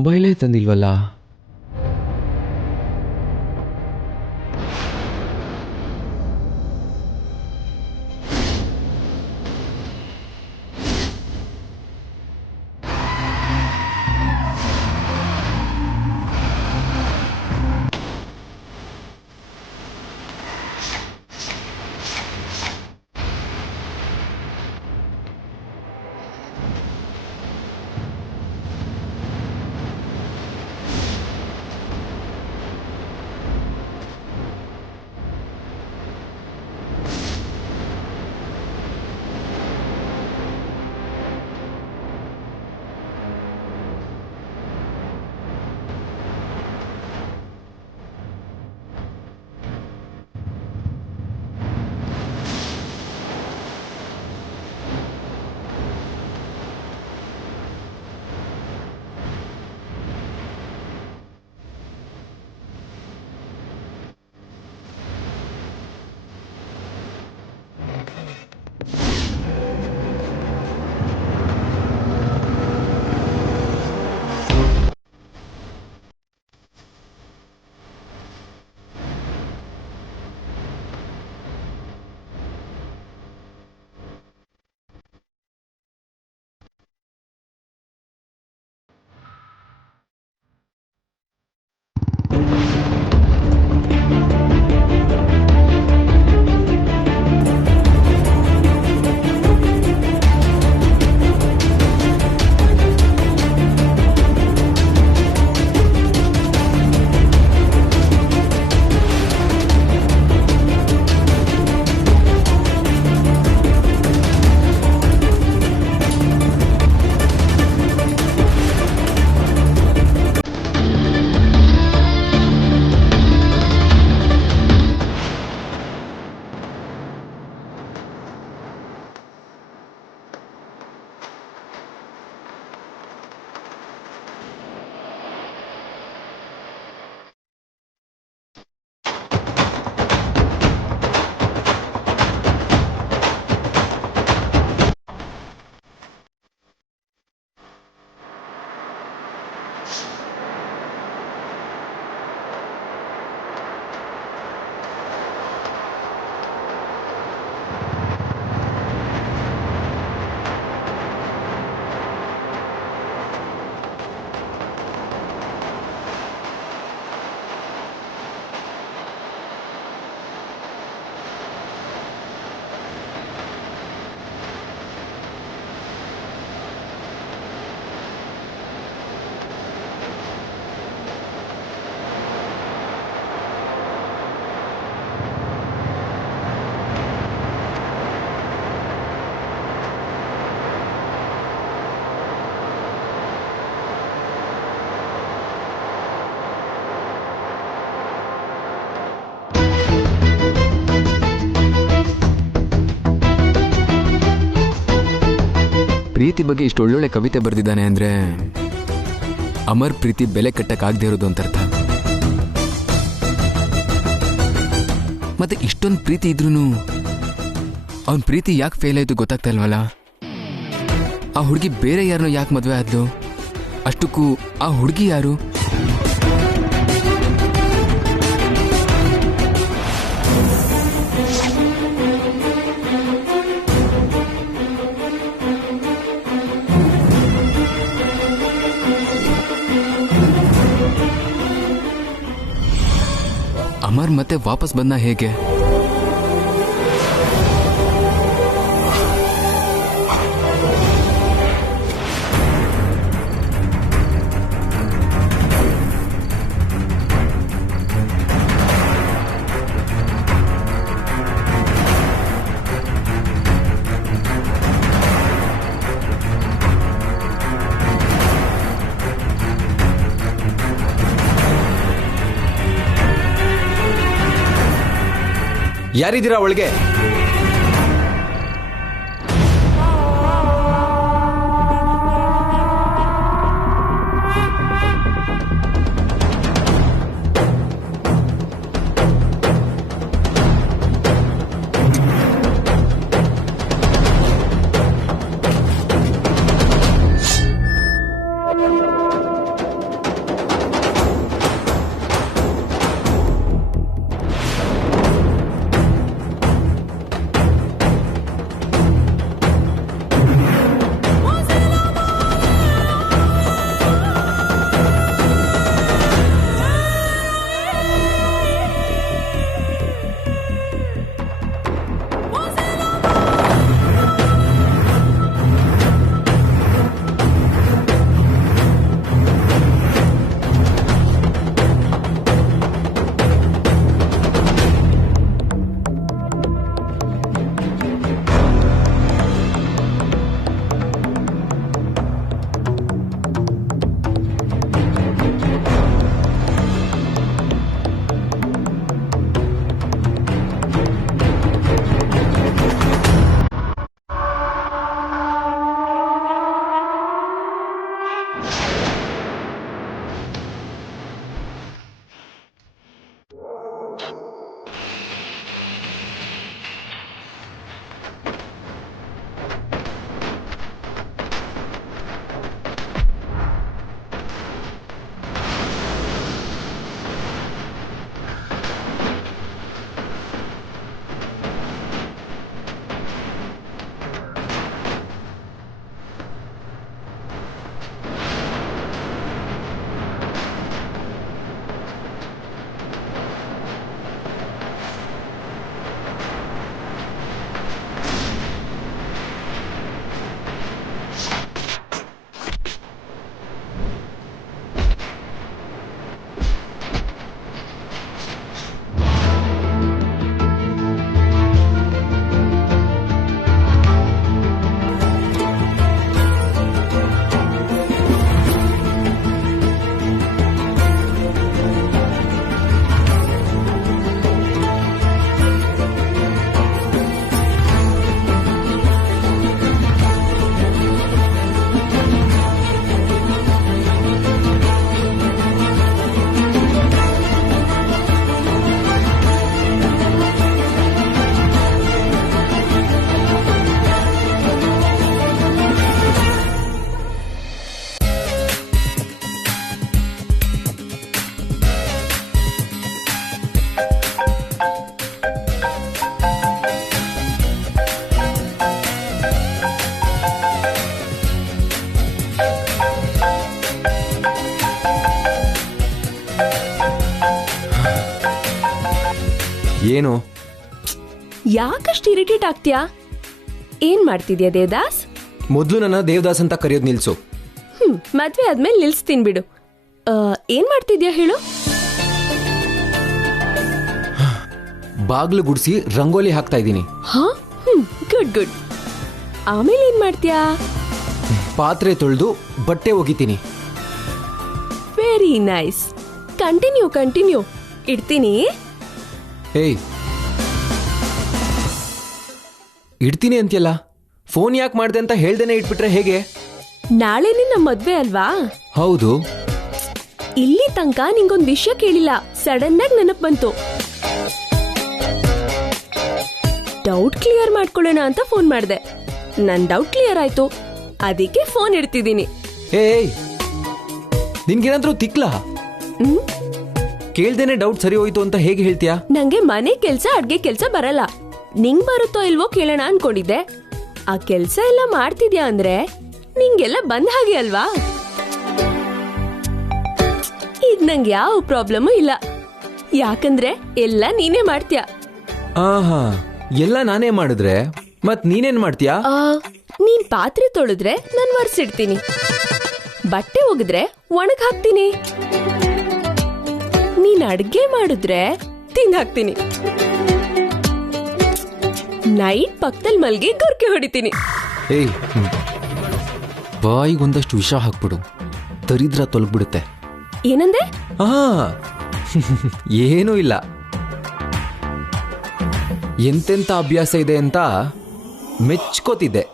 ಮೊಬೈಲೇ ತಂದಿಲ್ವಲ್ಲ. ಪ್ರೀತಿ ಬಗ್ಗೆ ಇಷ್ಟು ಒಳ್ಳೊಳ್ಳೆ ಕವಿತೆ ಬರೆದಿದ್ದಾನೆ ಅಂದರೆ ಅಮರ್ ಪ್ರೀತಿ ಬೆಲೆ ಕಟ್ಟಕ್ಕಾಗದೇ ಇರೋದು ಅಂತ ಅರ್ಥ. ಮತ್ತೆ ಇಷ್ಟೊಂದು ಪ್ರೀತಿ ಇದ್ರೂ ಅವನ ಪ್ರೀತಿ ಯಾಕೆ ಫೇಲ್ ಆಯಿತು ಗೊತ್ತಾಗ್ತಾ ಇಲ್ವಲ್ಲ. ಆ ಹುಡುಗಿ ಬೇರೆ ಯಾರನ್ನೋ ಯಾಕೆ ಮದುವೆ ಆದ್ಲು? ಅಷ್ಟಕ್ಕೂ ಆ ಹುಡುಗಿ ಯಾರು? ಅಮರ್ ಮತ್ತೆ ವಾಪಸ್ ಬಂದ ಹೇಗೆ? ಯಾರಿದ್ದೀರಾ ಒಳಗೆ? ಏನು? ಯಾಕಷ್ಟು ಇರಿಟೇಟ್ ಆಗ್ತೀಯಾ? ಏನ್ ಮಾಡ್ತಿದ್ಯಾ ದೇವದಾಸ್? ಮೊದಲು ನನ್ನ ದೇವದಾಸ್ ಅಂತ ಕರೆಯೋದು ನಿಲ್ಸು. ಮದ್ವೆ ಆದ್ಮೇಲೆ ನಿಲ್ಸ್ತೀನಿ ಬಿಡು. ಏನ್ ಮಾಡ್ತಿದ್ಯಾ ಹೇಳು? ಬಾಗ್ಲು ಗುಡಿಸಿ ರಂಗೋಲಿ ಹಾಕ್ತಾ ಇದ್ದೀನಿ. Good good. ಆಮೇಲೆ ಏನ್ ಮಾಡ್ತೀಯಾ? ಪಾತ್ರೆ ತೊಳೆದು ಬಟ್ಟೆ ಒಗಿತೀನಿ. Very nice. ಕಂಟಿನ್ಯೂ. ಇಡ್ತೀನಿ. ಏಯ್, ಇಡ್ತೀನಿ ಅಂತ್ಯಲ್ಲ, ಫೋನ್ ಯಾಕೆ ಮಾಡ್ದೆ ಅಂತ ಹೇಳ್ದೇನೆ ಇಟ್ಬಿಟ್ರೆ ಹೇಗೆ? ನಾಳೆನೇ ನಮ್ಮ ಮದ್ವೆ ಅಲ್ವಾ? ಹೌದು. ಇಲ್ಲಿ ತನಕ ನಿಂಗೊಂದ್ ವಿಷಯ ಕೇಳಿಲ್ಲ, ಸಡನ್ ಆಗಿ ನೆನಪು ಬಂತು. ಡೌಟ್ ಕ್ಲಿಯರ್ ಮಾಡ್ಕೊಳ್ಳೋಣ ಅಂತ ಫೋನ್ ಮಾಡ್ದೆ. ನನ್ ಡೌಟ್ ಕ್ಲಿಯರ್ ಆಯ್ತು, ಅದಕ್ಕೆ ಫೋನ್ ಇಡ್ತಿದ್ದೀನಿ. ಏಯ್, ನಿನ್ಗೇನಾದ್ರೂ ತಿಕ್ಲಾ? ಕೇಳ್ದೇನೆ ಡೌಟ್ ಸರಿ ಹೋಯ್ತು ಅಂತ ಹೇಗೆ ಹೇಳ್ತೀಯಾ? ನಂಗೆ ಮನೆ ಕೆಲ್ಸ ಅಡ್ಗೆ ಕೆಲ್ಸ ಬರಲ್ಲ. ನಿಂಗ್ ಬರುತ್ತೋ ಇಲ್ವೋ ಕೇಳೋಣ ಅನ್ಕೊಂಡಿದ್ದೆ. ಆ ಕೆಲ್ಸ ಎಲ್ಲ ಮಾಡ್ತಿದ್ಯಾ ಅಂದ್ರೆ ನಿಂಗೆಲ್ಲ ಬಂದ ಹಾಗೆ ಅಲ್ವಾ? ಈಗ ನಂಗೆ ಯಾವ ಪ್ರಾಬ್ಲಮು ಇಲ್ಲ, ಯಾಕಂದ್ರೆ ಎಲ್ಲ ನೀನೇ ಮಾಡ್ತೀಯ. ಆಹಾ, ಎಲ್ಲ ನಾನೇ ಮಾಡಿದ್ರೆ ಮತ್ ನೀನೇನ್ ಮಾಡ್ತೀಯಾ? ನೀನ್ ಪಾತ್ರೆ ತೊಳೆದ್ರೆ ನಾನ್ ಒರೆಸಿಡ್ತೀನಿ, ಬಟ್ಟೆ ಒಗೆದ್ರೆ ಒಣಗ್ ಹಾಕ್ತೀನಿ, ನೀನ್ ಅಡ್ಗೆ ಮಾಡಿದ್ರೆ ತಿಂದ್ ಹಾಕ್ತೀನಿ, ನೈಟ್ ಪಕ್ಕದಲ್ಲಿ ಮಲ್ಗಿ ಗೊರ್ಕೆ ಹೊಡಿತೀನಿ. ಏಯ್, ಬಾಯಿಗೊಂದಷ್ಟು ವಿಷ ಹಾಕ್ಬಿಡು, ದರಿದ್ರ ತೊಲಗ್ಬಿಡುತ್ತೆ. ಏನಂದೆ? ಏನೂ ಇಲ್ಲ. ಎಂತೆಂತ ಅಭ್ಯಾಸ ಇದೆ ಅಂತ ಮೆಚ್ಕೋತಿದ್ದೆ.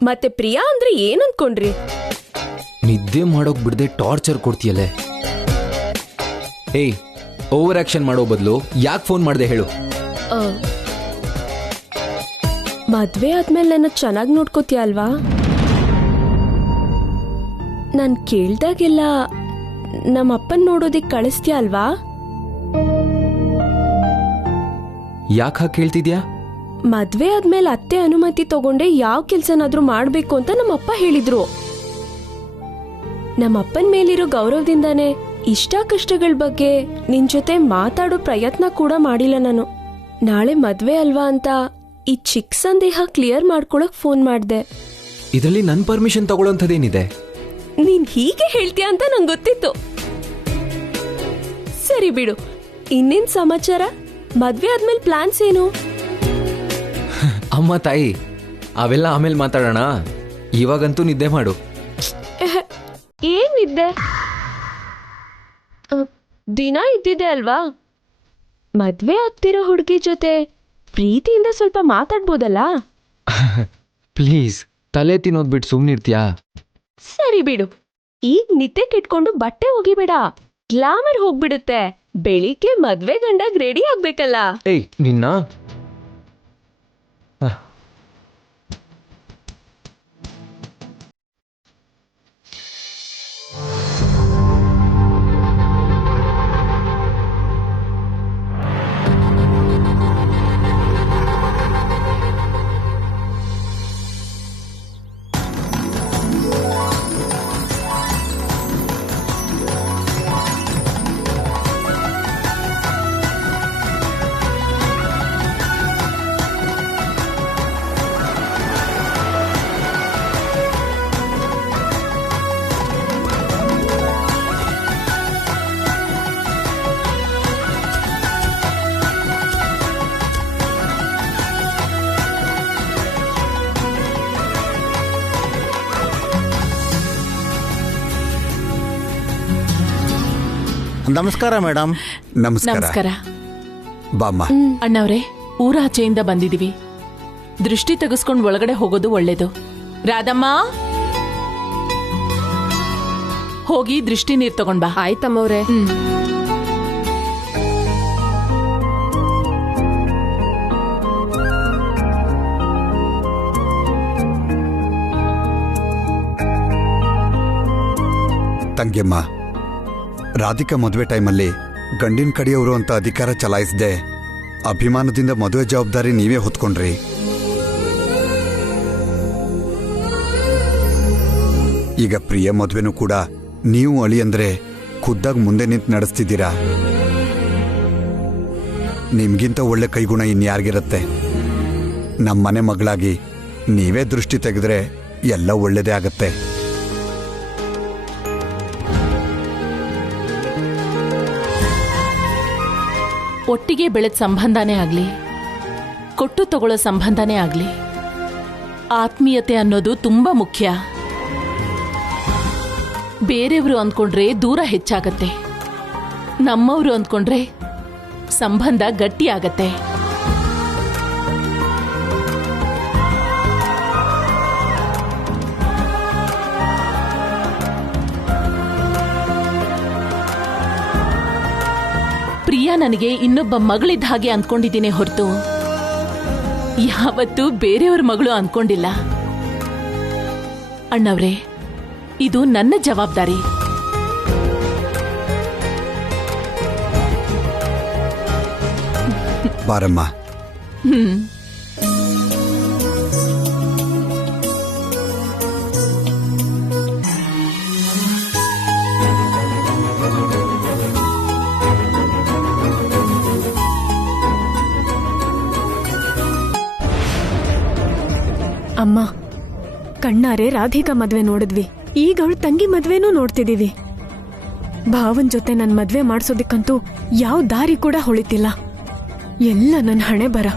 ಮತ್ತೆ ಪ್ರಿಯಾ ಅಂದ್ರೆ ಏನ್ ಅನ್ಕೊಂಡ್ರಿ? ನಿದ್ದೆ ಮಾಡೋಕ್ ಬಿಡದೆ ಟಾರ್ಚರ್ ಕೊಡ್ತೀಯಲ್ಲೇ. ಏಯ್, ಓವರ್ ಆಕ್ಷನ್ ಮಾಡೋ ಬದಲು ಯಾಕೆ ಫೋನ್ ಮಾಡ್ದೆ ಹೇಳು? ಮದ್ವೆ ಆದ್ಮೇಲೆ ನನ್ನ ಚೆನ್ನಾಗಿ ನೋಡ್ಕೋತೀಯ ಅಲ್ವಾ? ನಾನ್ ಕೇಳ್ದಾಗೆಲ್ಲ ನಮ್ಮ ಅಪ್ಪನ್ ನೋಡೋದಿಕ್ ಕಳಿಸ್ತೀಯ ಅಲ್ವಾ? ಯಾಕೆ ಹಾಗೆ ಕೇಳ್ತಿದ್ಯಾ? ಮದ್ವೆ ಆದ್ಮೇಲೆ ಅತ್ತೆ ಅನುಮತಿ ತಗೊಂಡೆ ಯಾವ ಕೆಲ್ಸನಾದ್ರೂ ಮಾಡ್ಬೇಕು ಅಂತ ನಮ್ಮಪ್ಪ ಹೇಳಿದ್ರು. ನಮ್ಮಪ್ಪನ್ ಮೇಲಿರೋ ಗೌರವದಿಂದಾನೆ ಇಷ್ಟ ಕಷ್ಟಗಳ ಬಗ್ಗೆ ನಿನ್ ಜೊತೆ ಮಾತಾಡೋ ಪ್ರಯತ್ನ ಕೂಡ ಮಾಡಿಲ್ಲ ನಾನು. ನಾಳೆ ಮದ್ವೆ ಅಲ್ವಾ ಅಂತ ಈ ಚಿಕ್ಕ ಸಂದೇಹ ಕ್ಲಿಯರ್ ಮಾಡ್ಕೊಳಕ್ ಫೋನ್ ಮಾಡ್ದೆ. ಇದರಲ್ಲಿ ನನ್ ಪರ್ಮಿಷನ್ ತಗೊಳ್ಳೋಂಥದ್ದೇನಿದೆ? ನೀನ್ ಹೀಗೆ ಹೇಳ್ತೀಯ ಅಂತ ನಂಗೆ ಗೊತ್ತಿತ್ತು. ಸರಿ ಬಿಡು, ಇನ್ನೇನ್ ಸಮಾಚಾರ? ಮದ್ವೆ ಆದ್ಮೇಲೆ ಪ್ಲಾನ್ಸ್ ಏನು? ಅಮ್ಮ ತಾಯಿ, ಅವೆಲ್ಲ ಆಮೇಲೆ ಮಾತಾಡೋಣ. ಇವಾಗಂತೂ ನಿದ್ದೆ ಮಾಡು. ಏನ್ ನಿದ್ದೆ? ದಿನ ಇದ್ದಿದೆ ಅಲ್ವಾ? ಮದ್ವೆ ಆಗ್ತಿರೋ ಹುಡುಗಿ ಜೊತೆ ಪ್ರೀತಿಯಿಂದ ಸ್ವಲ್ಪ ಮಾತಾಡ್ಬೋದಲ್ಲ? ಪ್ಲೀಸ್, ತಲೆ ತಿನ್ನೋದ್ ಬಿಟ್ಟು ಸುಮ್ನಿರ್ತೀಯಾ? ಸರಿ ಬಿಡು, ಈಗ ನಿದ್ದೆ ಕೆಟ್ಕೊಂಡು ಬಟ್ಟೆ ಒಗಿಬೇಡ, ಗ್ಲಾಮರ್ ಹೋಗ್ಬಿಡುತ್ತೆ. ಬೆಳಿಗ್ಗೆ ಮದ್ವೆ ಗಂಡಾಗ್ ರೆಡಿ ಆಗ್ಬೇಕಲ್ಲ. ಏಯ್, ನಿನ್ನ ನಮಸ್ಕಾರ ಮೇಡಮ್. ನಮಸ್ಕಾರ. ಬಾಮ್ಮ. ಅಣ್ಣವ್ರೆ, ಊರಾಚೆಯಿಂದ ಬಂದಿದೀವಿ. ದೃಷ್ಟಿ ತೆಗೆಸ್ಕೊಂಡು ಒಳಗಡೆ ಹೋಗೋದು ಒಳ್ಳೇದು. ರಾಧಮ್ಮ, ಹೋಗಿ ದೃಷ್ಟಿ ನೀರ್ ತಗೊಂಡ್ ಬಾ. ಆಯ್ತಮ್ಮವ್ರೆ. ತಂಗಿಯಮ್ಮ, ರಾಧಿಕಾ ಮದುವೆ ಟೈಮಲ್ಲಿ ಗಂಡಿನ ಕಡೆಯವರು ಅಂತ ಅಧಿಕಾರ ಚಲಾಯಿಸದೆ ಅಭಿಮಾನದಿಂದ ಮದುವೆ ಜವಾಬ್ದಾರಿ ನೀವೇ ಹೊತ್ಕೊಂಡ್ರಿ. ಈಗ ಪ್ರಿಯ ಮದುವೆನೂ ಕೂಡ ನೀವು ಅಳಿ ಅಂದ್ರೆ ಖುದ್ದಾಗಿ ಮುಂದೆ ನಿಂತು ನಡೆಸ್ತಿದ್ದೀರಾ. ನಿಮ್ಗಿಂತ ಒಳ್ಳೆ ಕೈಗುಣ ಇನ್ಯಾರಿಗಿರುತ್ತೆ? ನಮ್ಮನೆ ಮಗಳಾಗಿ ನೀವೇ ದೃಷ್ಟಿ ತೆಗೆದ್ರೆ ಎಲ್ಲ ಒಳ್ಳೇದೇ ಆಗತ್ತೆ. ಒಟ್ಟಿಗೆ ಬೆಳೆದ ಸಂಬಂಧನೇ ಆಗ್ಲಿ, ಕೊಟ್ಟು ತಗೊಳ್ಳೋ ಸಂಬಂಧನೇ ಆಗ್ಲಿ, ಆತ್ಮೀಯತೆ ಅನ್ನೋದು ತುಂಬಾ ಮುಖ್ಯ. ಬೇರೆಯವರು ಅಂದ್ಕೊಂಡ್ರೆ ದೂರ ಹೆಚ್ಚಾಗತ್ತೆ, ನಮ್ಮವರು ಅಂದ್ಕೊಂಡ್ರೆ ಸಂಬಂಧ ಗಟ್ಟಿ ಆಗತ್ತೆ. ಪ್ರಿಯಾ ನನಗೆ ಇನ್ನೊಬ್ಬ ಮಗಳಿದ್ದ ಹಾಗೆ ಅಂದ್ಕೊಂಡಿದ್ದೀನಿ ಹೊರತು ಯಾವತ್ತೂ ಬೇರೆಯವ್ರ ಮಗಳು ಅಂದ್ಕೊಂಡಿಲ್ಲ. ಅಣ್ಣವ್ರೆ, ಇದು ನನ್ನ ಜವಾಬ್ದಾರಿ. ಬಾರಮ್ಮ. ಅಮ್ಮ, ಕಣ್ಣಾರೆ ರಾಧಿಕಾ ಮದ್ವೆ ನೋಡಿದ್ವಿ, ಈಗ ಅವಳ ತಂಗಿ ಮದ್ವೆನೂ ನೋಡ್ತಿದೀವಿ. ಭಾವನ್ ಜೊತೆ ನನ್ ಮದ್ವೆ ಮಾಡ್ಸೋದಿಕ್ಕಂತೂ ಯಾವ ದಾರಿ ಕೂಡ ಹೊಳಿತಿಲ್ಲ. ಎಲ್ಲ ನನ್ನ ಹಣೆ ಬರ.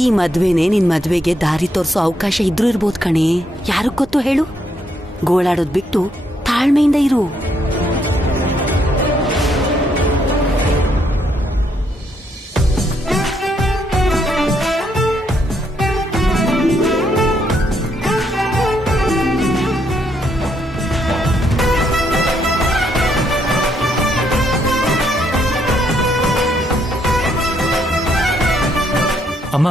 ಈ ಮದ್ವೆನೆ ನಿನ್ ಮದ್ವೆಗೆ ದಾರಿ ತೋರ್ಸೋ ಅವಕಾಶ ಇದ್ರೂ ಇರ್ಬೋದು ಕಣೆ. ಯಾರಕ್ ಗೊತ್ತು ಹೇಳು? ಗೋಳಾಡೋದ್ ಬಿಟ್ಟು ತಾಳ್ಮೆಯಿಂದ ಇರು. ಅಮ್ಮ,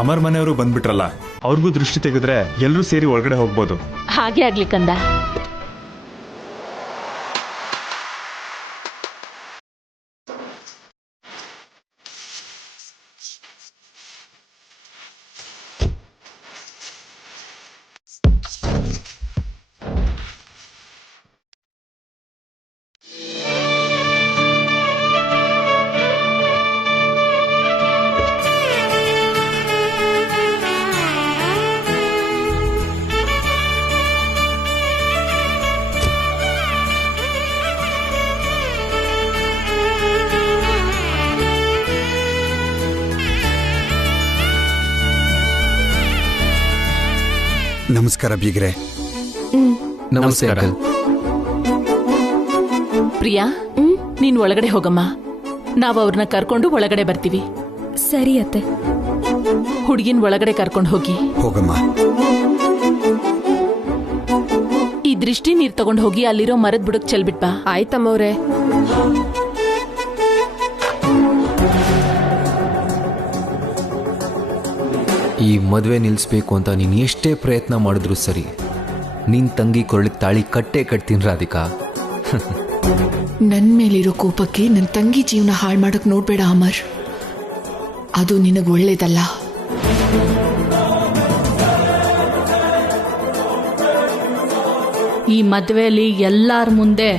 ಅಮರ್ ಮನೆಯವರು ಬಂದ್ಬಿಟ್ರಲ್ಲ, ಅವ್ರಿಗೂ ದೃಷ್ಟಿ ತೆಗೆದ್ರೆ ಎಲ್ಲರೂ ಸೇರಿ ಒಳಗಡೆ ಹೋಗ್ಬೋದು. ಹಾಗೆ ಆಗ್ಲಿ ಕಂದ. ನಮಸ್ಕಾರ ಬೀಗ್ರೆ. ನಮಸ್ಕಾರ. ಪ್ರಿಯಾ, ನೀನ್ ಒಳಗಡೆ ಹೋಗಮ್ಮ. ನಾವು ಅವ್ರನ್ನ ಕರ್ಕೊಂಡು ಒಳಗಡೆ ಬರ್ತೀವಿ. ಸರಿ ಅತ್ತೆ. ಹುಡುಗಿನ ಒಳಗಡೆ ಕರ್ಕೊಂಡು ಹೋಗಿ. ಹೋಗಮ್ಮ. ಈ ದೃಷ್ಟಿ ನೀರ್ ತಗೊಂಡು ಹೋಗಿ ಅಲ್ಲಿರೋ ಮರದ ಬುಡಕ್ ಚೆಲ್ಬಿಟ್ಬಾ. ಆಯ್ತಮ್ಮವ್ರೆ. ಈ ಮದುವೆ ನಿಲ್ಲಿಸ್ಬೇಕು ಅಂತ ನೀನು ಎಷ್ಟೇ ಪ್ರಯತ್ನ ಮಾಡಿದ್ರು ಸರಿ, ನಿನ್ ತಂಗಿ ಕೊರಳಿಗೆ ತಾಳಿ ಕಟ್ಟೇ ಕಟ್ತೀನಿ ರಾಧಿಕಾ. ನನ್ನ ಮೇಲಿರೋ ಕೋಪಕ್ಕೆ ನನ್ನ ತಂಗಿ ಜೀವನ ಹಾಳು ಮಾಡಕ್ ನೋಡ್ಬೇಡ ಅಮರ್. ಅದು ನಿನಗೆ ಒಳ್ಳೇದಲ್ಲ. ಈ ಮದುವೆಯಲ್ಲಿ ಎಲ್ಲಾರ ಮುಂದೆ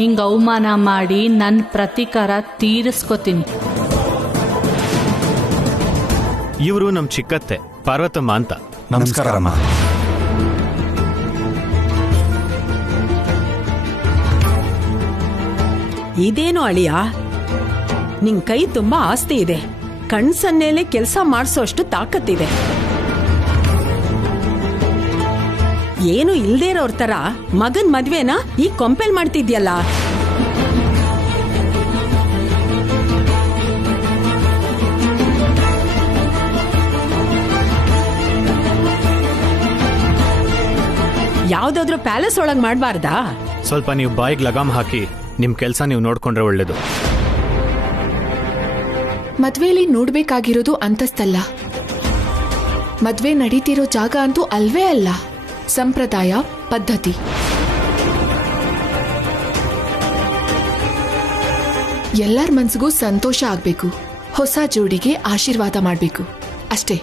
ನಿಂಗೆ ಅವಮಾನ ಮಾಡಿ ನನ್ನ ಪ್ರತೀಕಾರ ತೀರಿಸ್ಕೋತೀನಿ. ಇವರು ನಮ್ಮ ಚಿಕ್ಕತ್ತೆ ಪಾರ್ವತಮ್ಮ ಅಂತ. ನಮಸ್ಕಾರಮ್ಮ. ಇದೇನು ಅಳಿಯ, ನಿನ್ ಕೈ ತುಂಬಾ ಆಸ್ತಿ ಇದೆ, ಕಣ್ಸನ್ನೇಲೆ ಕೆಲಸ ಮಾಡಿಸೋಷ್ಟು ತಾಕತ್ತಿದೆ. ಏನು ಇಲ್ದೇ ಇರೋರ್ ತರ ಮಗನ್ ಮದ್ವೆನ ಈ ಕೊಂಪೆಲ್ ಮಾಡ್ತಿದ್ಯಲ್ಲ. ಯಾವ್ದಾದ್ರೂ ಪ್ಯಾಲೇಸ್ ಒಳಗ್ ಮಾಡ್ಬಾರ್ದಾ? ಸ್ವಲ್ಪ ನೀವು ಬಾಯಿಗೆ ಲಗಾಮ್ ಹಾಕಿ ನಿಮ್ ಕೆಲಸ ನೀವು ನೋಡ್ಕೊಂಡ್ರೆ ಒಳ್ಳೇದು. ಮದ್ವೆಯಲ್ಲಿ ನೋಡ್ಬೇಕಾಗಿರೋದು ಅಂತಸ್ತಲ್ಲ, ಮದ್ವೆ ನಡೀತಿರೋ ಜಾಗ ಅಂತೂ ಅಲ್ವೇ ಅಲ್ಲ. ಸಂಪ್ರದಾಯ, ಪದ್ಧತಿ. ಎಲ್ಲರ ಮನ್ಸಿಗೂ ಸಂತೋಷ ಆಗ್ಬೇಕು, ಹೊಸ ಜೋಡಿಗೆ ಆಶೀರ್ವಾದ ಮಾಡ್ಬೇಕು, ಅಷ್ಟೇ.